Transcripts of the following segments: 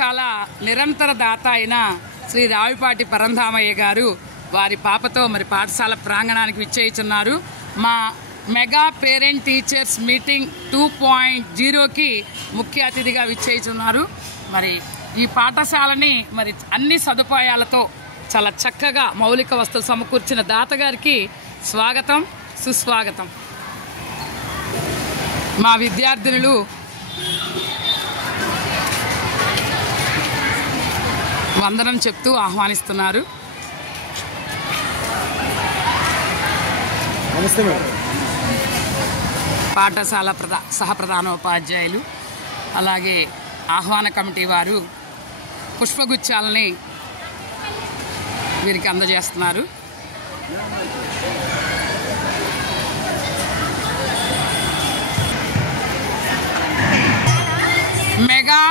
చాలా నిరంతర దాత అయిన శ్రీ రావిపాటి పరంధామయ్య గారు వారి పాపతో మరి పాఠశాల ప్రాంగణానికి విచ్చేయుచున్నారు. మా మెగా పేరెంట్ టీచర్స్ మీటింగ్ 2.0కి ముఖ్య అతిథిగా విచ్చేయుచున్నారు. మరి ఈ పాఠశాలని మరి అన్ని సదుపాయాలతో చాలా చక్కగా మౌలిక వస్తువులు సమకూర్చిన దాత గారికి స్వాగతం, సుస్వాగతం. మా విద్యార్థినులు వందనం చెప్తూ ఆహ్వానిస్తున్నారు. పాఠశాల సహప్రధానోపాధ్యాయులు అలాగే ఆహ్వాన కమిటీ వారు పుష్పగుచ్చాలని వీరికి అందజేస్తున్నారు. మెగా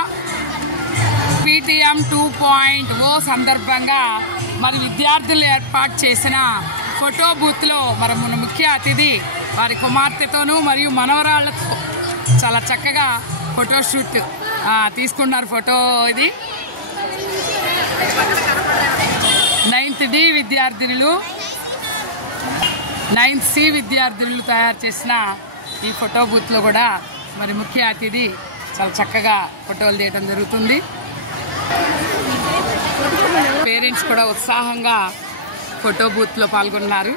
PTM 2.0 సందర్భంగా మరి విద్యార్థులు ఏర్పాటు చేసిన ఫోటో బూత్లో మరి మన ముఖ్య అతిథి వారి కుమార్తెతోనూ మరియు మనవరాళ్లతో చాలా చక్కగా ఫోటోషూట్ తీసుకున్నారు. ఫోటో ఇది 9th D విద్యార్థినులు 9th C విద్యార్థినులు తయారు చేసిన ఈ ఫోటో బూత్లో కూడా మరి ముఖ్య అతిథి చాలా చక్కగా ఫోటోలు తీయడం జరుగుతుంది. పేరెంట్స్ కూడా ఉత్సాహంగా ఫోటో బూత్లో పాల్గొన్నారు.